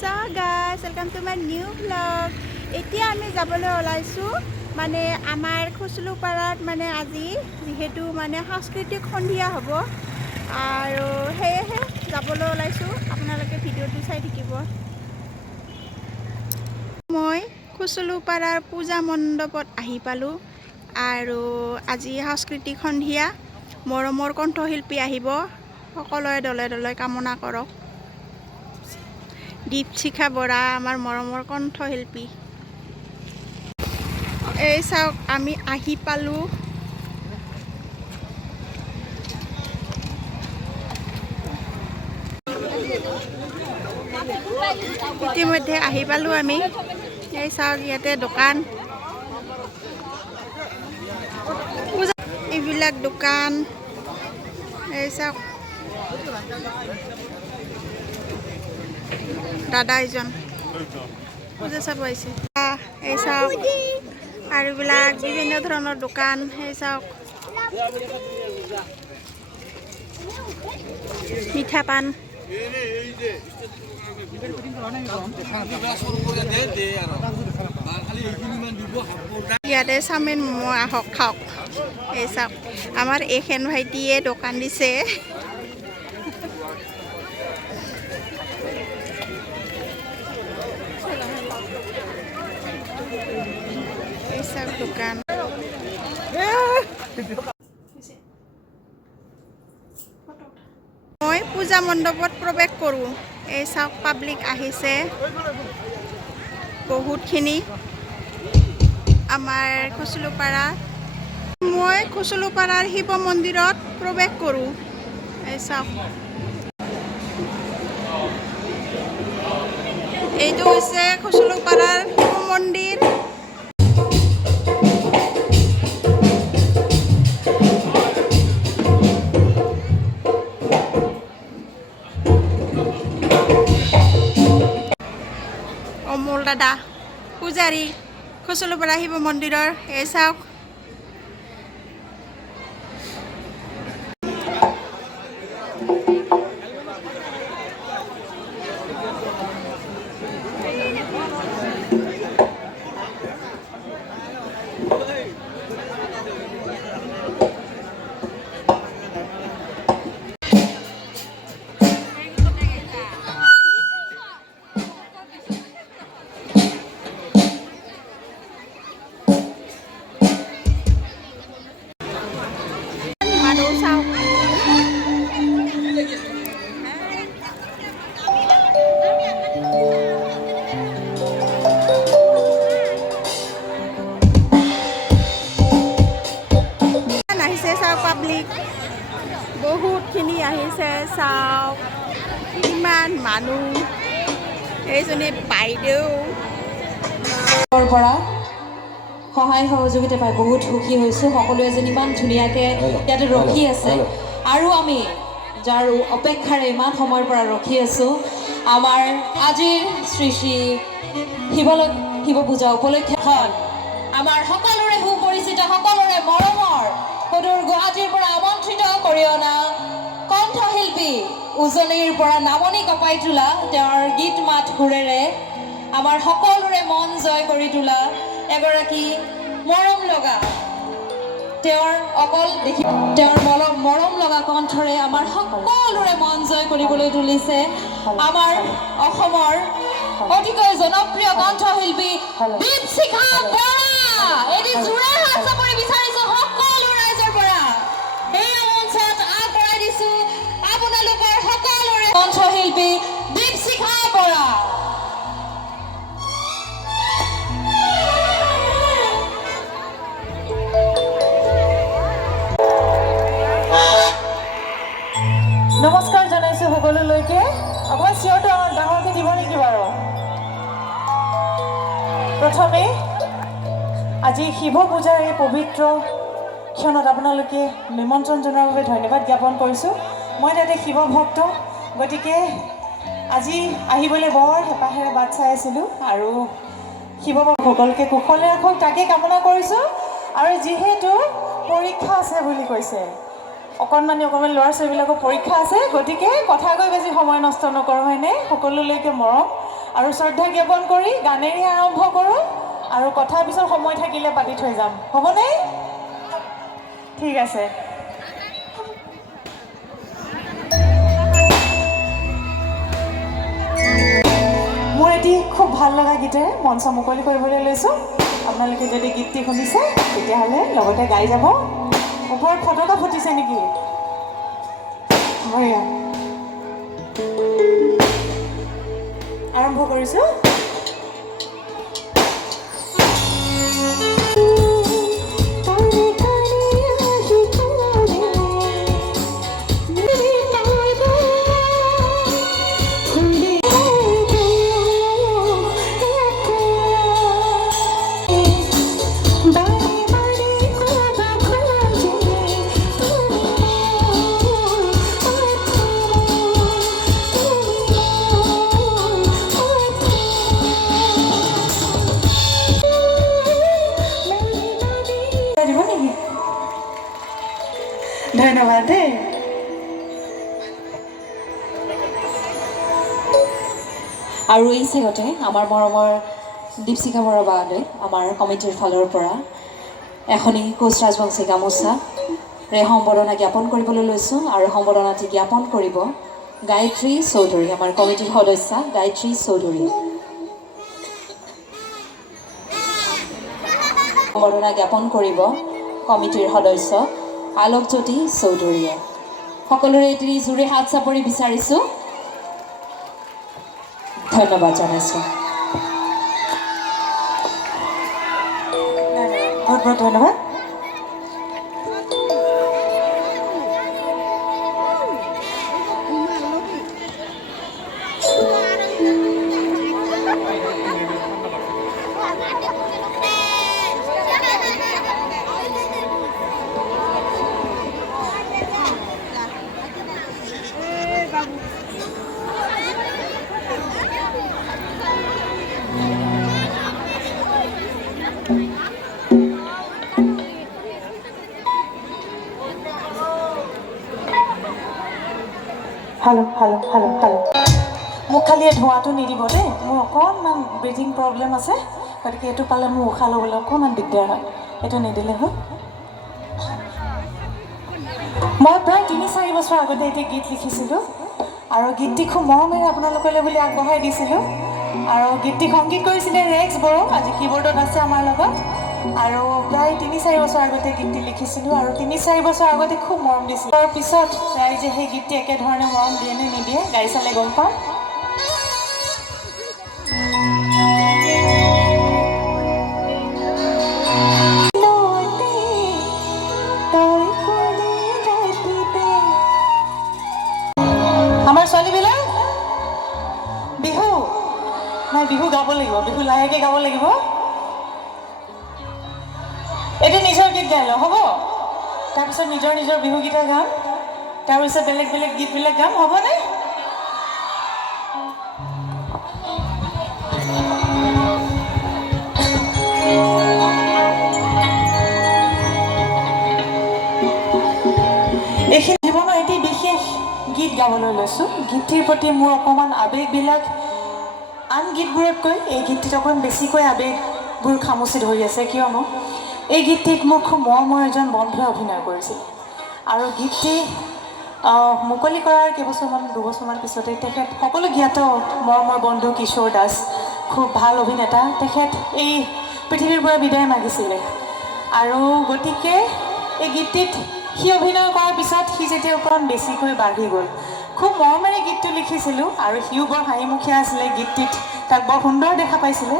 So guys, welcome to my new vlog. এতিয়া আমি যাবলৈ ওলাইছো মানে আমাৰ খুচলুপাৰাত মানে আজি যেহেতু মানে সাংস্কৃতিক সন্ধিয়া হ'ব আৰু হেহে যাবলৈ ওলাইছো আপোনালোকে ভিডিওটো চাই থাকিব মই খুচলুপাৰাৰ পূজা মণ্ডপত আহি পালো আৰু আজি সাংস্কৃতিক সন্ধিয়া মৰমৰ কণ্ঠশিল্পী আহিব সকলোৱে দলে দলে কামনা কৰক দীপশিখা বৰা আমাৰ মৰমৰ কণ্ঠশিল্পী এই চাওক আমি আহি পালো ইতিমধ্যে আহি পালো আমি এই চাওক ইয়াতে দোকান এইবিলাক দোকান এই চাওক দাদা এজন পূজা চাব আহিছে এই চাওক আৰু এইবিলাক বিভিন্ন ধৰণৰ দোকান এই চাওক মিঠা পান ইয়াতে চাওমিন ম'ম' আহক খাওক এই চাওক আমাৰ এইখন ভাইটিয়ে দোকান দিছে এই চাওক দোকান মই পূজা মণ্ডপত প্ৰৱেশ কৰোঁ এই চাওক পাব্লিক আহিছে বহুতখিনি আমাৰ খুচলুপাৰা মই খুচলুপাৰাৰ শিৱ মন্দিৰত প্ৰৱেশ কৰোঁ এই চাওক এইটো হৈছে খুচলুপাৰাৰ শিৱ মন্দিৰ অমল দাদা পূজাৰী খুচলুপাৰা শিৱ মন্দিৰৰ এই চাওক পাব্লিক বহুতখিনি আহিছে চাওক ইমান মানুহ এইজনী বাইদেউ পৰা সহায় সহযোগিতা পাই বহুত সুখী হৈছোঁ সকলোৱে যেন ইমান ধুনীয়াকৈ ইয়াতে ৰখি আছে আৰু আমি যাৰ অপেক্ষাৰে ইমান সময়ৰ পৰা ৰখি আছোঁ আমাৰ আজিৰ শ্ৰী শ্ৰী শিৱ পূজা উপলক্ষে আমাৰ সকলোৰে সুপৰিচিত সকলোৰে মৰমৰ সদুৰ গুৱাহাটীৰ পৰা আমন্ত্ৰিত কৰি অনা কণ্ঠশিল্পী উজনিৰ পৰা নামনি কপাই তোলা তেওঁৰ গীত মাত সুৰেৰে আমাৰ সকলোৰে মন জয় কৰি তোলা এগৰাকী মৰম লগা তেওঁৰ অকল দেখি তেওঁৰ মৰম লগা কণ্ঠৰে আমাৰ সকলোৰে মন জয় কৰিবলৈ তুলিছে আমাৰ অসমৰ অতিকৈ জনপ্ৰিয় কণ্ঠশিল্পী দীপশিখা বৰা এটি জোৰে হাত চাপৰি বিচাৰিছো সকলো ৰাইজৰ পৰা এই মঞ্চত আগবঢ়াই দিছো আপোনালোকৰ সকলোৰে কণ্ঠশিল্পী দীপশিখা বৰা নমস্কাৰ জনাইছো সকলোলৈকে অকণমান চিঞৰটো ডাঙৰকৈ দিব নেকি বাৰু প্ৰথমে আজি শিৱ পূজাৰ এই পবিত্ৰ ক্ষণত আপোনালোকে নিমন্ত্ৰণ জনোৱাৰ বাবে ধন্যবাদ জ্ঞাপন কৰিছোঁ মই তাতে শিৱ ভক্ত গতিকে আজি আহিবলৈ বৰ হেঁপাহেৰে বাট চাই আছিলোঁ আৰু শিৱ সকলোকে কুশলে ৰাখক তাকে কামনা কৰিছোঁ আৰু যিহেতু পৰীক্ষা আছে বুলি কৈছে অকণমান ল'ৰা ছোৱালীবিলাকৰ পৰীক্ষা আছে গতিকে কথা কৈ বেছি সময় নষ্ট নকৰোঁ হয়নে সকলোলৈকে মৰম আৰু শ্ৰদ্ধা জ্ঞাপন কৰি গানেৰে আৰম্ভ কৰোঁ আৰু কথাৰ পিছত সময় থাকিলে পাতি থৈ যাম হ'বনে ঠিক আছে মোৰ এটি খুব ভাল লগা গীতেৰে মঞ্চ মুকলি কৰিবলৈ লৈছোঁ আপোনালোকে যদি গীতটি শুনিছে তেতিয়াহ'লে লগতে গাই যাব ওপৰত ফটকা ফুটিছে নেকি বঢ়িয়া আৰম্ভ কৰিছোঁ ধন্যবাদ দেই আৰু এই চেগতে আমাৰ মৰমৰ দীপশিখা বৰা বালৈ আমাৰ কমিটিৰ ফালৰ পৰা এখনি কোচ ৰাজবংশী গামোচাৰে সম্বৰ্ধনা জ্ঞাপন কৰিবলৈ লৈছোঁ আৰু সম্বৰ্ধনাটি জ্ঞাপন কৰিব গায়ত্ৰী চৌধুৰী আমাৰ কমিটিৰ সদস্যা গায়ত্ৰী চৌধুৰী সম্বৰ্ধনা জ্ঞাপন কৰিব কমিটিৰ সদস্য আলোকজ্যোতি চৌধুৰীয়ে সকলোৰে এটি জোৰে হাত চাপৰি বিচাৰিছোঁ ধন্যবাদ জনাইছোঁ বহুত বহুত ধন্যবাদ হেল্ল' হেল্ল' হেল্ল' হেল্ল' মোক খালি এই ধোঁৱাটো নিদিব দেই মোৰ অকণমান ব্ৰিথিং প্ৰব্লেম আছে গতিকে এইটো পালে মোৰ উশাহ ল'বলৈ অকণমান দিগদাৰ হয় এইটো নিদিলে হ'ল মই প্ৰায় ৩-৪ বছৰ আগতে এটি গীত লিখিছিলোঁ আৰু গীতটি খুব মৰমেৰে আপোনালোকলৈ বুলি আগবঢ়াই দিছিলোঁ আৰু গীতটি সংগীত কৰিছিলে ৰেক্স বড়ো আজি কীবৰ্ডত আছে আমাৰ লগত আৰু প্ৰায় ৩-৪ বছৰ আগতে গীতটি লিখিছিলোঁ আৰু ৩-৪ বছৰ আগতে খুব মৰম দিছিলোঁ তাৰ পিছত ৰাইজে সেই গীতটি একেধৰণে মৰম দিয়ে নে নিদিয়ে গাই চালে গম পাম আমাৰ ছোৱালীবিলাক বিহু নাই বিহু গাব লাগিব বিহু লাহেকৈ গাব লাগিব এইটো নিজৰ গীত গাই লওঁ হ'ব তাৰপিছত নিজৰ নিজৰ বিহুগীতা গাম তাৰপিছত বেলেগ বেলেগ গীতবিলাক গাম হ'বনে এইখিনি জীৱনৰ এটি বিশেষ গীত গাবলৈ লৈছোঁ গীতটিৰ প্ৰতি মোৰ অকণমান আৱেগবিলাক আন গীতবোৰতকৈ এই গীতটিত অকণমান বেছিকৈ আৱেগবোৰ খামুচি ধৰি আছে কিয়নো এই গীতটিত মোৰ খুব মৰমৰ এজন বন্ধুৱে অভিনয় কৰিছিল আৰু গীতটি মুকলি কৰাৰ দুবছৰমান পিছতে তেখেত সকলো জ্ঞাত মৰমৰ বন্ধু কিশোৰ দাস খুব ভাল অভিনেতা তেখেত এই পৃথিৱীৰ পৰা বিদায় মাগিছিলে আৰু গতিকে এই গীতটিত সি অভিনয় কৰাৰ পিছত সি যেতিয়া অকণমান বেছিকৈ বাঢ়ি গ'ল খুব মৰমেৰে গীতটো লিখিছিলোঁ আৰু সিও বৰ হাঁহিমুখীয়া আছিলে গীতটিত তাক বৰ সুন্দৰ দেখা পাইছিলে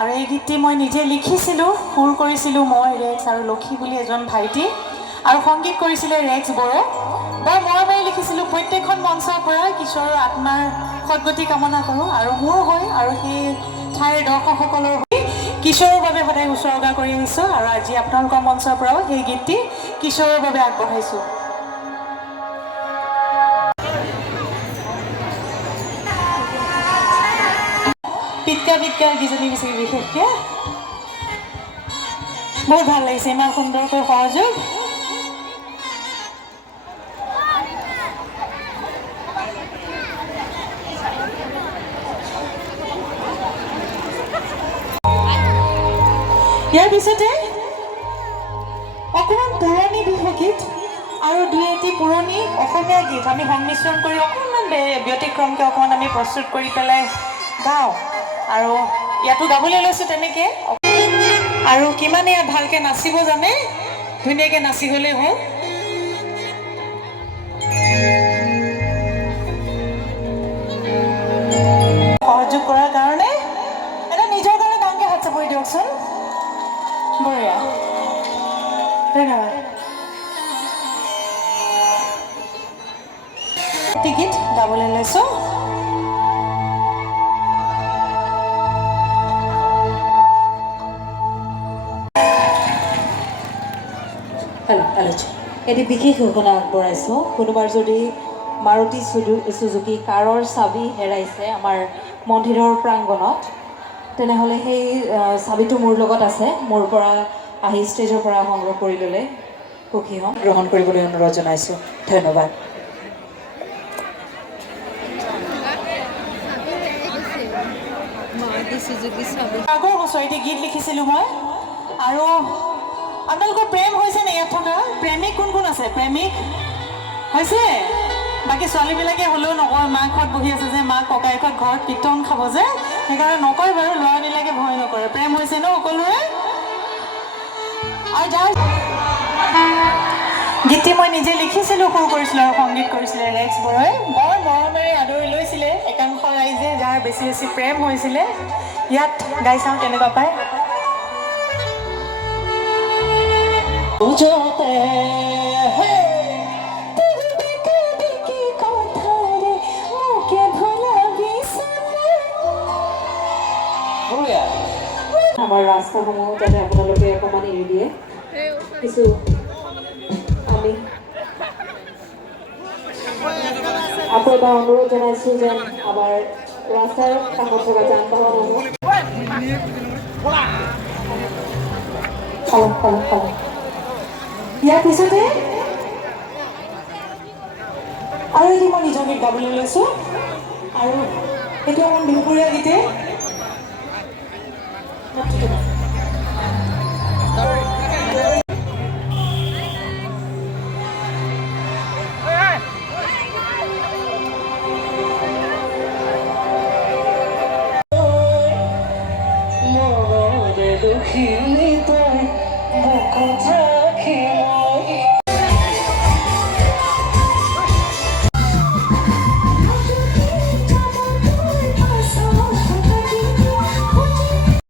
আৰু এই গীতটি মই নিজে লিখিছিলোঁ সুৰ কৰিছিলোঁ মই ৰেক্স আৰু লক্ষী বুলি এজন ভাইটি আৰু সংগীত কৰিছিলে ৰেক্স বড়ো বৰ মৰমেৰে লিখিছিলোঁ প্ৰত্যেকখন মঞ্চৰ পৰা কিশোৰৰ আত্মাৰ সদ্গতি কামনা কৰোঁ আৰু মোৰ হৈ আৰু সেই ঠাইৰ দৰ্শকসকলৰ হৈ কিশোৰৰ বাবে সদায় উচৰ্গা কৰি আহিছোঁ আৰু আজি আপোনালোকৰ মঞ্চৰ পৰাও সেই গীতটি কিশোৰৰ বাবে আগবঢ়াইছোঁ পিটকা গীজনী বিচাৰি বিশেষকৈ বহুত ভাল লাগিছে ইমান সুন্দৰকৈ সহযোগ ইয়াৰ পিছতে অকণমান পুৰণি বিহুগীত আৰু দুই এটি পুৰণি অসমীয়া গীত আমি সংমিশ্ৰণ কৰি অকণমান ব্যতিক্ৰমকৈ অকণমান আমি প্ৰস্তুত কৰি পেলাই গাওঁ আৰু ইয়াতো গাবলৈ লৈছোঁ তেনেকৈ আৰু কিমান ইয়াত ভালকৈ নাচিব জানে ধুনীয়াকৈ নাচি গ'লেই হ'ল সহযোগ কৰাৰ কাৰণে এটা নিজৰ কাৰণে ডাঙৰকৈ হাত চাপৰি দিয়কচোন বঢ়িয়া ধন্যবাদ গীত গাবলৈ লৈছোঁ এটি বিশেষ ঘোষণা আগবঢ়াইছোঁ কোনোবাৰ যদি মাৰুতি চুজুকি কাৰৰ চাবি হেৰাইছে আমাৰ মন্দিৰৰ প্ৰাংগণত তেনেহ'লে সেই চাবিটো মোৰ লগত আছে মোৰ পৰা আহি ষ্টেজৰ পৰা সংগ্ৰহ কৰি ল'লে সুখী হ'ম গ্ৰহণ কৰিবলৈ অনুৰোধ জনাইছোঁ ধন্যবাদ আগৰ বছৰ এটি গীত লিখিছিলোঁ মই আৰু আপোনালোকৰ প্ৰেম হৈছে নে ইয়াত থকা প্ৰেমিক কোন কোন আছে প্ৰেমিক হৈছে বাকী ছোৱালীবিলাকে হ'লেও নকয় মাকহঁত বহি আছে যে মাক ককায়েকহঁত ঘৰত পিটন খাব যে সেইকাৰণে নকয় বাৰু ল'ৰাবিলাকে ভয় নকৰে প্ৰেম হৈছে ন সকলোৰে আৰু যাৰ গীতটি মই নিজে লিখিছিলোঁ সুৰ কৰিছিলোঁ আৰু সংগীত কৰিছিলে ৰেক্স বৰাই বৰ মৰমেৰে আদৰি লৈছিলে একাংশ ৰাইজে যাৰ বেছি বেছি প্ৰেম হৈছিলে ইয়াত গাই চাওঁ কেনেকুৱা পায় আমাৰ ৰাস্তাসমূহ যাতে আপোনালোকে অকণমান এৰি দিয়ে কিছু আমি আকৌ এবাৰ অনুৰোধ জনাইছোঁ যে আমাৰ ৰাস্তাৰ কাষত থকা যান বাহনসমূহ ইয়াৰ পিছতে আৰু এটি মই নিজৰ গীত গাবলৈ লৈছোঁ আৰু এইটো অকণ বিহুপুৰীয়া গীতে দুঃখিনী তই